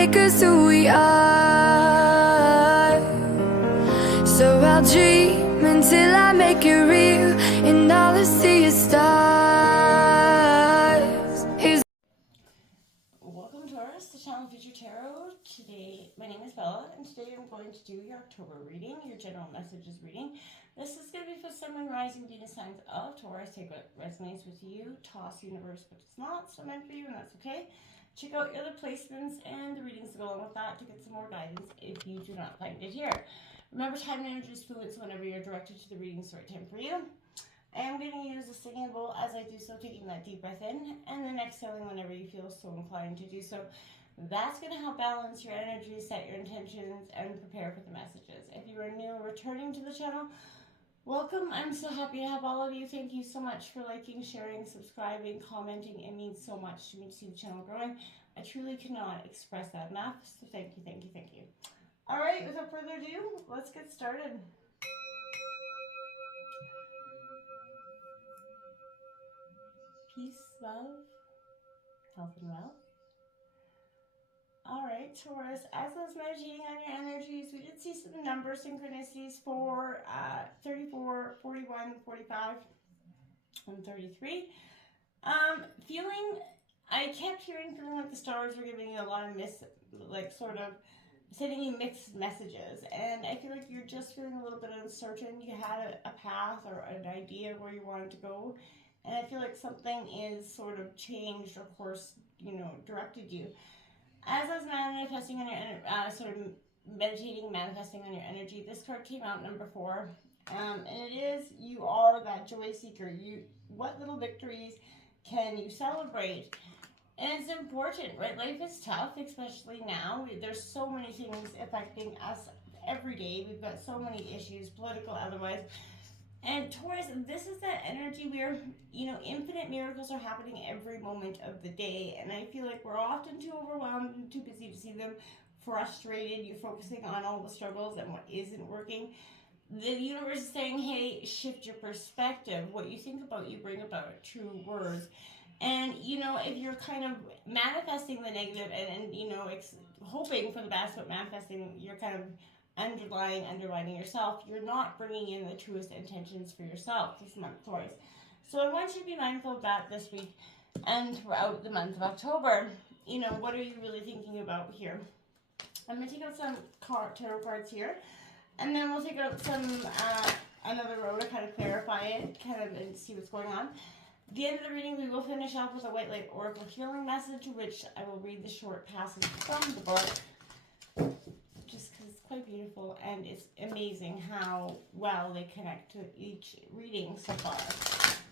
make us who we are. So I'll dream until I make it real, and all I see is stars. Welcome, Taurus, to Channel Future Tarot. Today, my name is Bella, and today I'm going to do your October reading, your general messages reading. This is going to be for Sun, Moon, Rising, Venus signs of Taurus. Take what resonates with you, toss universe, but it's not so meant for you, and that's okay. Check out your other placements and the readings to go along with that to get some more guidance if you do not find it here. Remember, time and energy is fluid, so whenever you're directed to the reading, it's the right time for you. I am going to use a singing bowl as I do so, taking that deep breath in, and then exhaling whenever you feel so inclined to do so. That's going to help balance your energy, set your intentions, and prepare for the messages. If you are new or returning to the channel, welcome. I'm so happy to have all of you. Thank you so much for liking, sharing, subscribing, commenting. It means so much to me to see the channel growing. I truly cannot express that enough, so thank you, thank you, thank you. All right, without further ado, let's get started. Peace, love, health, and wealth. All right, Taurus, as I was meditating on your energies, we did see some number synchronicities for 34, 41, 45, and 33. I kept feeling like the stars were giving you a lot of sending you mixed messages. And I feel like you're just feeling a little bit uncertain. You had a path or an idea where you wanted to go. And I feel like something is sort of changed or course, directed you. As I was manifesting on your manifesting on your energy, this card came out, number 4. And it is, you are that joy seeker. What little victories can you celebrate? And it's important, right? Life is tough, especially now. There's so many things affecting us every day. We've got so many issues, political, otherwise. And Taurus, this is that energy where, infinite miracles are happening every moment of the day. And I feel like we're often too overwhelmed and too busy to see them, frustrated. You're focusing on all the struggles and what isn't working. The universe is saying, hey, shift your perspective. What you think about, you bring about. True words. And, if you're kind of manifesting the negative and hoping for the best, but manifesting, you're kind of underlining yourself, you're not bringing in the truest intentions for yourself this month, Taurus. So I want you to be mindful of that this week and throughout the month of October. What are you really thinking about here? I'm going to take out some tarot cards here, and then we'll take out some another row to kind of clarify it, and see what's going on. At the end of the reading, we will finish off with a White Light Oracle healing message, which I will read the short passage from the book, just because it's quite beautiful, and it's amazing how well they connect to each reading so far.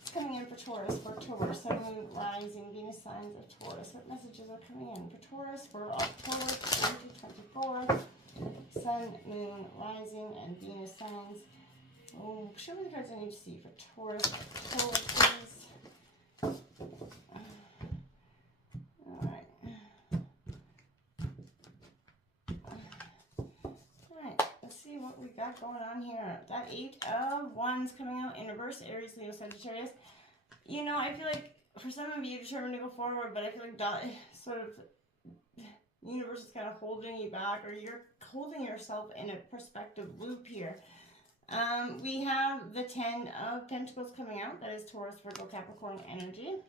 It's coming in for Taurus for October, Sun, Moon, Rising, Venus signs of Taurus. What messages are coming in for Taurus for October 2024? Sun, Moon, Rising, and Venus signs. Oh, show me the cards I need to see for Taurus, please. What we got going on here. That 8 of Wands coming out in reverse, Aries, Leo, Sagittarius. I feel like for some of you, you're determined to go forward, but I feel like universe is kind of holding you back, or you're holding yourself in a perspective loop here. We have the 10 of Pentacles coming out. That is Taurus, Virgo, Capricorn energy.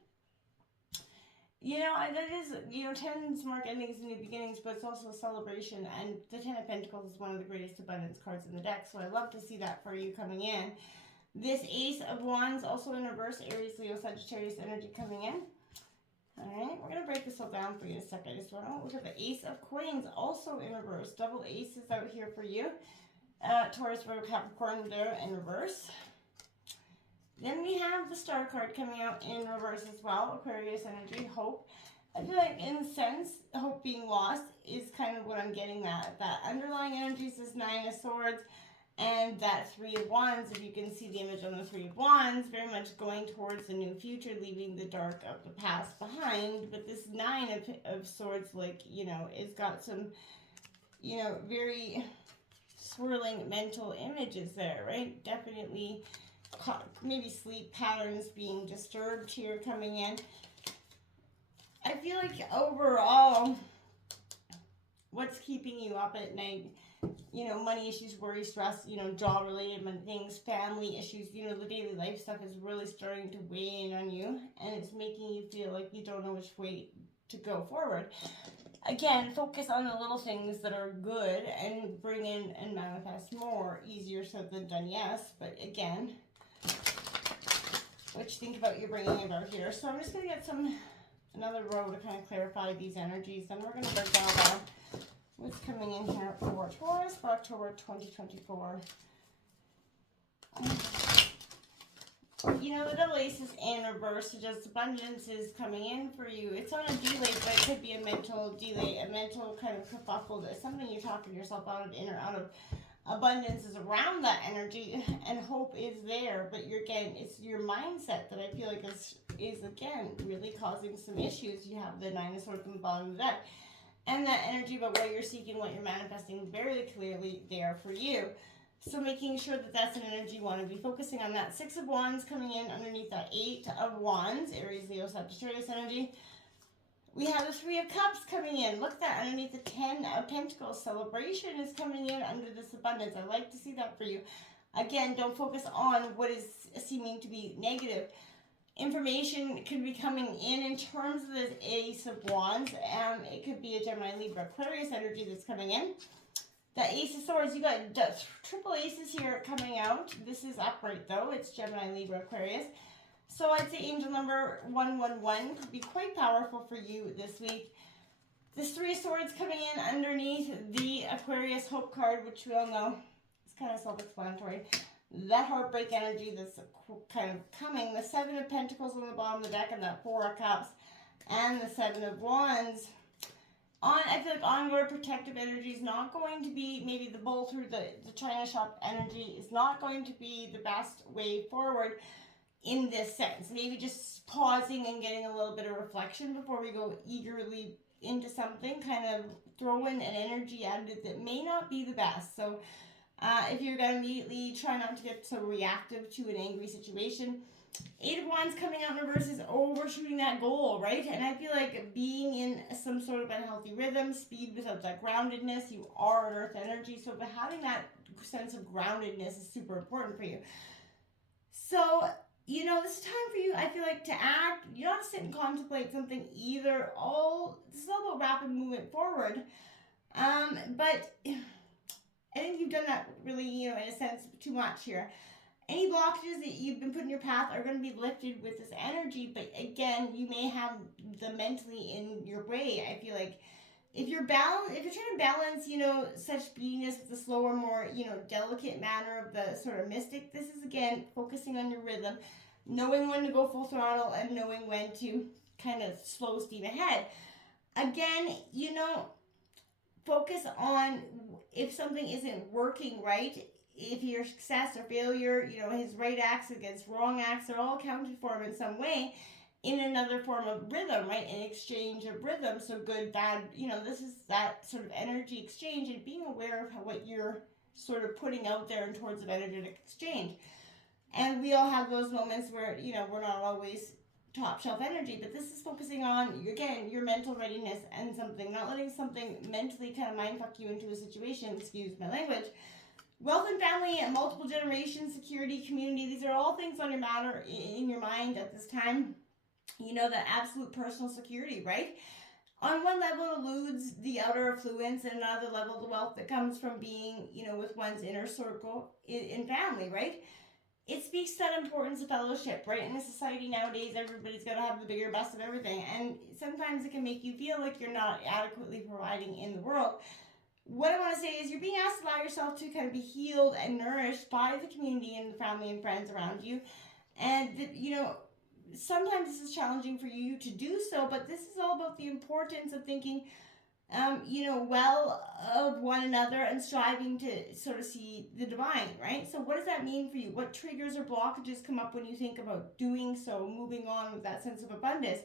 That is, 10s mark endings and new beginnings, but it's also a celebration, and the 10 of Pentacles is one of the greatest abundance cards in the deck, so I love to see that for you coming in. This Ace of Wands, also in reverse, Aries, Leo, Sagittarius energy coming in. Alright, we're going to break this all down for you in a second. I just want to look at the Ace of Coins, also in reverse. Double aces out here for you. Taurus, Virgo, Capricorn there in reverse. Then we have the Star card coming out in reverse as well, Aquarius energy, hope. I feel like in a sense, hope being lost is kind of what I'm getting at. That underlying energy is this 9 of Swords and that 3 of Wands. If you can see the image on the 3 of Wands, very much going towards the new future, leaving the dark of the past behind. But this 9 of Swords, it's got some, very swirling mental images there, right? Definitely maybe sleep patterns being disturbed here coming in. I feel like overall what's keeping you up at night. You know, money issues, worry, stress, you know, job related things, family issues, you know, the daily life stuff is really starting to weigh in on you, and it's making you feel like you don't know which way to go forward. Again, focus on the little things that are good and bring in and manifest more. Easier said than done, yes, but again, what you think about you're bringing about here. So I'm just going to get another row to kind of clarify these energies, then we're going to break down what's coming in here for Taurus for October 2024. You know, the double aces in reverse suggests abundance is coming in for you. It's on a delay, but it could be a mental delay, a mental kind of kerfuffle. That's something you're talking yourself out of, in or out of. Abundance is around that energy, and hope is there. But it's your mindset that I feel like is again really causing some issues. You have the Nine of Swords on the bottom of the deck, and that energy about what you're seeking, what you're manifesting, very clearly there for you. So making sure that that's an energy you want to be focusing on. That Six of Wands coming in underneath that Eight of Wands, Aries, Leo, Sagittarius energy. We have the Three of Cups coming in. Look at that underneath the Ten of Pentacles. Celebration is coming in under this abundance. I like to see that for you. Again, don't focus on what is seeming to be negative. Information could be coming in terms of this Ace of Wands. It could be a Gemini, Libra, Aquarius energy that's coming in. The Ace of Swords, you got triple aces here coming out. This is upright though. It's Gemini, Libra, Aquarius. So I'd say angel number 111 could be quite powerful for you this week. This Three of Swords coming in underneath the Aquarius Hope card, which we all know is kind of self-explanatory. That heartbreak energy that's kind of coming. The Seven of Pentacles on the bottom of the deck, and that Four of Cups, and the Seven of Wands. I feel like onward protective energy is not going to be, maybe the bull through the China shop energy is not going to be the best way forward in this sense. Maybe just pausing and getting a little bit of reflection before we go eagerly into something, kind of throwing an energy at it that may not be the best. So if you're going to immediately try not to get so reactive to an angry situation. Eight of Wands coming out in reverse is overshooting that goal, right? And I feel like being in some sort of unhealthy rhythm, speed without that groundedness, you are an earth energy, so having that sense of groundedness is super important for you. So, you know, this is time for you, I feel like, to act. You don't have to sit and contemplate something either. This is all about rapid movement forward. But I think you've done that really, you know, in a sense, too much here. Any blockages that you've been put in your path are going to be lifted with this energy, but again, you may have the mentally in your way. I feel like if you're trying to balance, you know, such beingness with the slower, more, you know, delicate manner of the sort of mystic, this is again focusing on your rhythm, knowing when to go full throttle and knowing when to kind of slow steam ahead. Again, you know, focus on if something isn't working right. If your success or failure, you know, his right acts against wrong acts are all accounted for in some way in another form of rhythm, right? An exchange of rhythm. So good, bad, you know, this is that sort of energy exchange and being aware of what you're sort of putting out there in towards of energetic exchange. And we all have those moments where, you know, we're not always top shelf energy, but this is focusing on, again, your mental readiness and something, not letting something mentally kind of mindfuck you into a situation, excuse my language. Wealth and family and multiple generations, security, community, these are all things on your matter in your mind at this time. You know, that absolute personal security, right? On one level, it eludes the outer affluence, and another level, the wealth that comes from being, you know, with one's inner circle in family, right? It speaks to that importance of fellowship, right? In a society nowadays, everybody's got to have the bigger, best of everything, and sometimes it can make you feel like you're not adequately providing in the world. What I want to say is you're being asked to allow yourself to kind of be healed and nourished by the community and the family and friends around you. And, you know, sometimes this is challenging for you to do so, but this is all about the importance of thinking, you know, well of one another and striving to sort of see the divine, right? So what does that mean for you? What triggers or blockages come up when you think about doing so, moving on with that sense of abundance?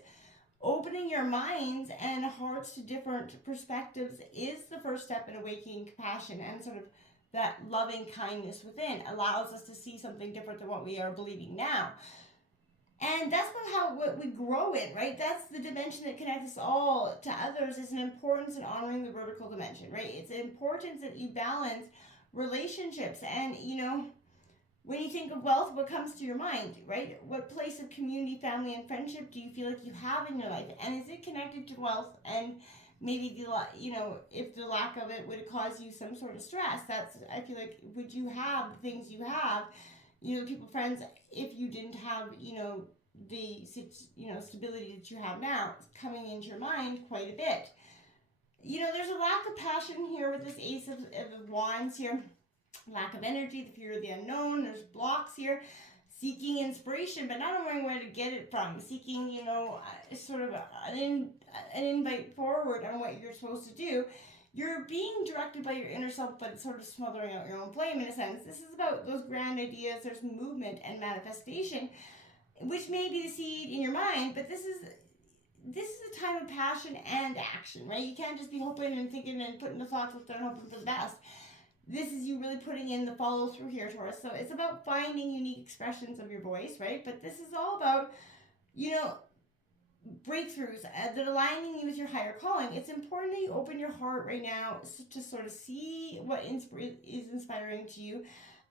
Opening your minds and hearts to different perspectives is the first step in awakening compassion, and sort of that loving kindness within allows us to see something different than what we are believing now. And that's what we grow in, right? That's the dimension that connects us all to others, is an importance in honoring the vertical dimension, right? It's an importance that you balance relationships. And, when you think of wealth, what comes to your mind, right? What place of community, family, and friendship do you feel like you have in your life? And is it connected to wealth? And maybe if the lack of it would cause you some sort of stress, I feel like, would you have the things you have, people, friends, if you didn't have, the stability that you have now? It's coming into your mind quite a bit. There's a lack of passion here with this Ace of Wands here. Lack of energy, the fear of the unknown. There's blocks here. Seeking inspiration, but not knowing where to get it from. Seeking, sort of an invite forward on what you're supposed to do. You're being directed by your inner self, but it's sort of smothering out your own flame in a sense. This is about those grand ideas. There's movement and manifestation, which may be the seed in your mind, but this is a time of passion and action, right? You can't just be hoping and thinking and putting the thoughts out there and hoping for the best. This is you really putting in the follow through here, Taurus. So it's about finding unique expressions of your voice, right? But this is all about, breakthroughs that aligning you with your higher calling. It's important that you open your heart right now to sort of see what is inspiring to you,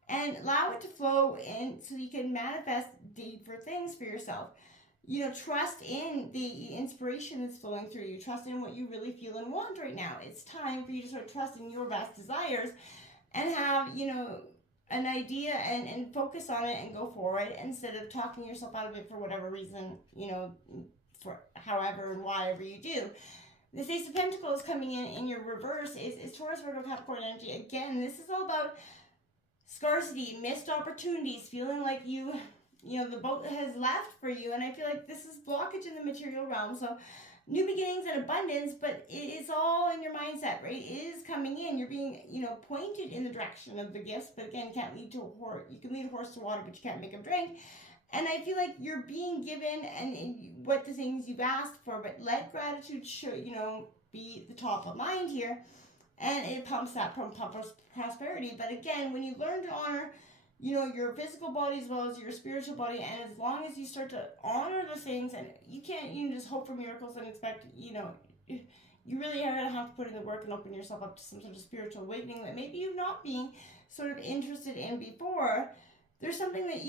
and allow it to flow in so you can manifest deeper things for yourself. Trust in the inspiration that's flowing through you. Trust in what you really feel and want right now. It's time for you to sort of trust in your best desires and have, an idea and focus on it and go forward, instead of talking yourself out of it for whatever reason, for however and whatever you do. This Ace of Pentacles coming in your reverse is Taurus, Virgo, Capricorn energy. Again, this is all about scarcity, missed opportunities, feeling like the boat has left for you. And I feel like this is blockage in the material realm. So new beginnings and abundance, but it's all in your mindset, right? It is coming in. You're being, pointed in the direction of the gifts, but again, can't lead to a horse. You can lead a horse to water, but you can't make him drink. And I feel like you're being given and what the things you've asked for, but let gratitude show, be the top of mind here. And it pumps prosperity. But again, when you learn to honor, your physical body as well as your spiritual body, and as long as you start to honor the things, and you can't just hope for miracles and expect, you really are going to have to put in the work and open yourself up to some sort of spiritual awakening that maybe you've not been sort of interested in before. There's something that,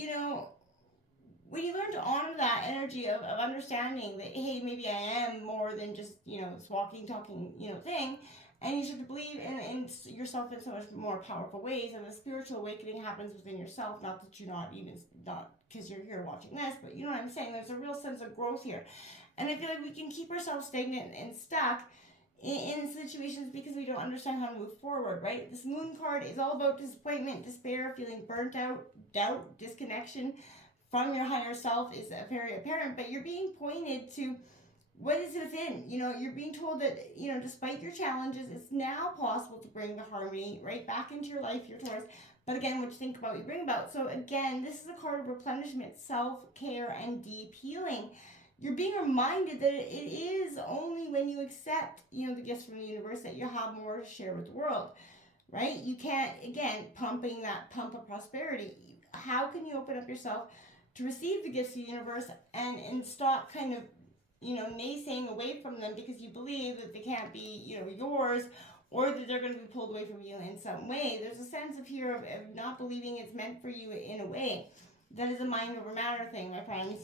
when you learn to honor that energy of understanding that, hey, maybe I am more than just, this walking, talking, thing, and you start to believe in yourself in so much more powerful ways, and the spiritual awakening happens within yourself. Not that you're not because you're here watching this, but you know what I'm saying? There's a real sense of growth here. And I feel like we can keep ourselves stagnant and stuck in situations because we don't understand how to move forward, right? This Moon card is all about disappointment, despair, feeling burnt out, doubt, disconnection from your higher self is very apparent, but you're being pointed to what is within. You're being told that, despite your challenges, it's now possible to bring the harmony right back into your life, your Taurus. But again, what you think about, you bring about. So again, this is a card of replenishment, self-care, and deep healing. You're being reminded that it is only when you accept, the gifts from the universe that you have more to share with the world, right? You can't, again, pumping that pump of prosperity. How can you open up yourself to receive the gifts of the universe and stop kind of, naysaying away from them because you believe that they can't be, yours, or that they're going to be pulled away from you in some way? There's a sense of here of not believing it's meant for you in a way. That is a mind over matter thing, my friends.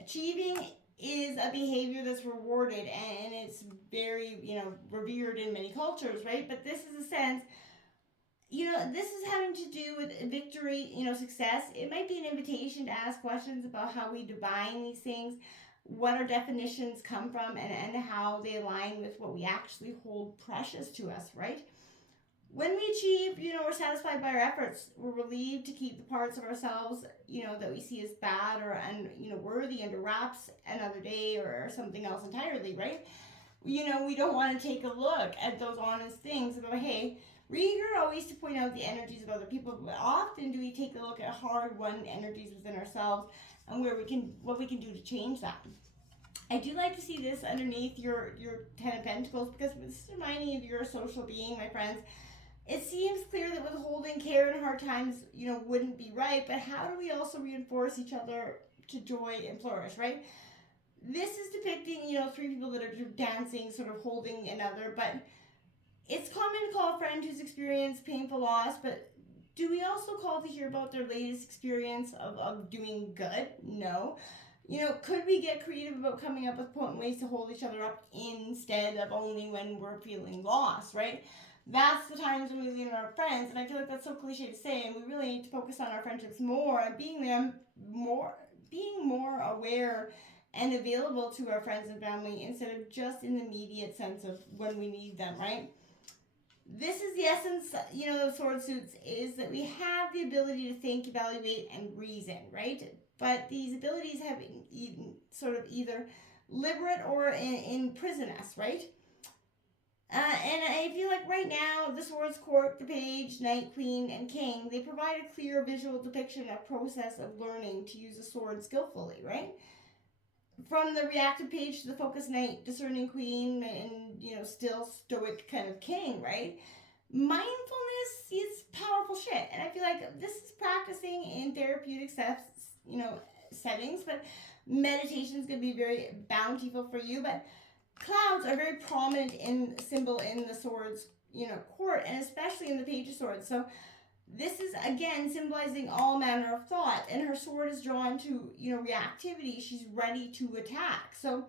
Achieving is a behavior that's rewarded, and it's very, revered in many cultures, right? But this is a sense, this is having to do with victory, success. It might be an invitation to ask questions about how we define these things, what our definitions come from, and how they align with what we actually hold precious to us, right? When we achieve, we're satisfied by our efforts. We're relieved to keep the parts of ourselves, that we see as bad or worthy under wraps another day or something else entirely, right? We don't want to take a look at those honest things about, hey, we're eager always to point out the energies of other people, but often do we take a look at hard-won energies within ourselves and what we can do to change that. I do like to see this underneath your Ten of Pentacles, because this is reminding you of your social being, my friends. It seems clear that withholding care in hard times, wouldn't be right, but how do we also reinforce each other to joy and flourish, right? This is depicting, you know, three people that are dancing, sort of holding another, but it's common to call a friend who's experienced painful loss, but do we also call to hear about their latest experience of doing good? No. You know, could we get creative about coming up with potent ways to hold each other up instead of only when we're feeling lost, right? That's the times when we lean on our friends, and I feel like that's so cliche to say, and we really need to focus on our friendships more and being more aware and available to our friends and family instead of just in the immediate sense of when we need them, right? This is the essence, you know, of sword suits, is that we have the ability to think, evaluate, and reason, right? But these abilities have sort of either liberate or imprison us, right? And I feel like right now, the Swords Court, the Page, Knight, Queen, and King, they provide a clear visual depiction of process of learning to use a sword skillfully, right? From the reactive Page to the focused Knight, discerning Queen, and, you know, still stoic kind of King, right? Mindfulness is powerful shit, and I feel like this is practicing in therapeutic settings, but meditation is going to be very bountiful for you. But clouds are very prominent symbol in the Swords, you know, court, and especially in the Page of Swords. So this is again symbolizing all manner of thought, and her sword is drawn to, you know, reactivity. She's ready to attack. So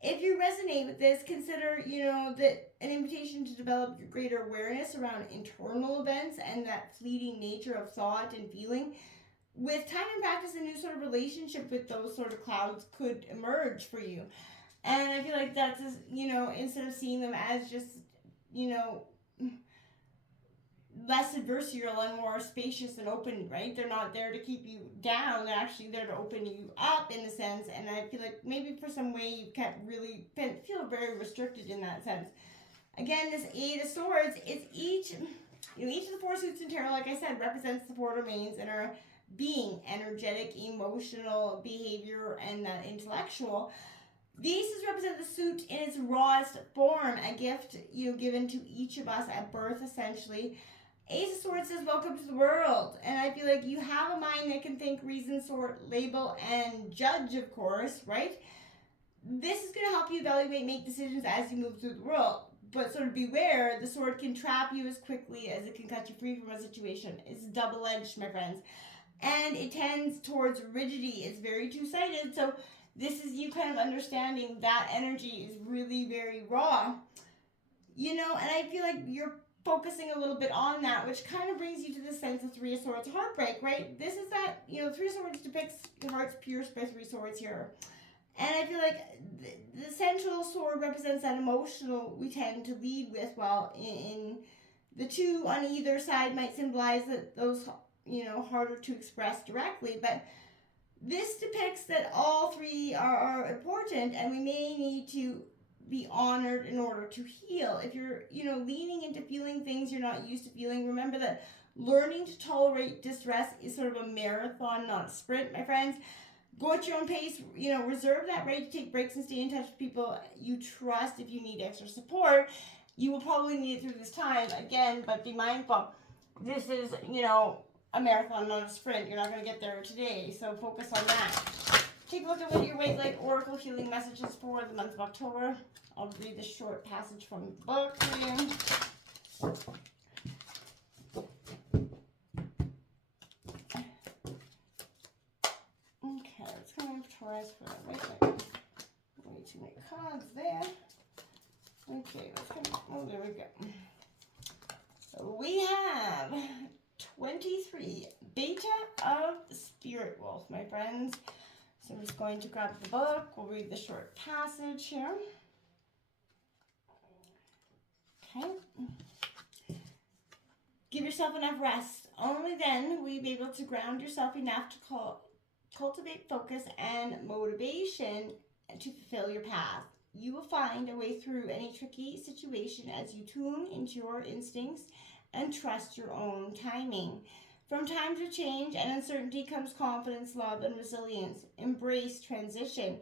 if you resonate with this, consider, you know, that an invitation to develop your greater awareness around internal events and that fleeting nature of thought and feeling. With time and practice, a new sort of relationship with those sort of clouds could emerge for you. And I feel like that's, you know, instead of seeing them as just, you know, less adversarial and more spacious and open, right? They're not there to keep you down. They're actually there to open you up in a sense. And I feel like maybe for some way you feel very restricted in that sense. Again, this Eight of Swords, it's each of the four suits in tarot, like I said, represents the four domains in our being: energetic, emotional, behavior, and intellectual. These represent the suit in its rawest form, a gift, you know, given to each of us at birth, essentially. Ace of Swords says, welcome to the world. And I feel like you have a mind that can think, reason, sort, label, and judge, of course, right? This is going to help you evaluate, make decisions as you move through the world. But sort of beware, the sword can trap you as quickly as it can cut you free from a situation. It's double-edged, my friends. And it tends towards rigidity. It's very two-sided. So this is you kind of understanding that energy is really very raw. You know, and I feel like you're focusing a little bit on that, which kind of brings you to the sense of Three of Swords heartbreak, right? This is that, you know, Three of Swords depicts the heart's pierced by three swords here. And I feel like the central sword represents that emotional we tend to lead with, while in the two on either side might symbolize that those, you know, harder to express directly. But this depicts that all three are important, and we may need to be honored in order to heal. If you're, you know, leaning into feeling things you're not used to feeling, remember that learning to tolerate distress is sort of a marathon, not a sprint, my friends. Go at your own pace, you know, reserve that right to take breaks and stay in touch with people you trust if you need extra support. You will probably need it through this time, again, but be mindful. This is, you know, a marathon, not a sprint. You're not going to get there today, so focus on that. Take a look at what your White Light Oracle healing messages for the month of October. I'll read this short passage from the book for you. Okay, let's go into Taurus for the White Light. Way too many cards there. Okay, let's come. Oh, there we go. We have 23 Beta of Spirit Wolf, my friends. So I'm just going to grab the book. We'll read the short passage here. Okay. Give yourself enough rest. Only then will you be able to ground yourself enough to cultivate focus and motivation to fulfill your path. You will find a way through any tricky situation as you tune into your instincts and trust your own timing. From times of change and uncertainty comes confidence, love, and resilience. Embrace transition.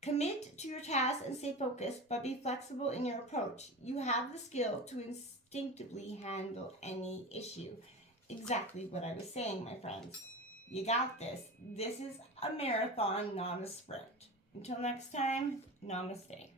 Commit to your tasks and stay focused, but be flexible in your approach. You have the skill to instinctively handle any issue. Exactly what I was saying, my friends. You got this. This is a marathon, not a sprint. Until next time, namaste.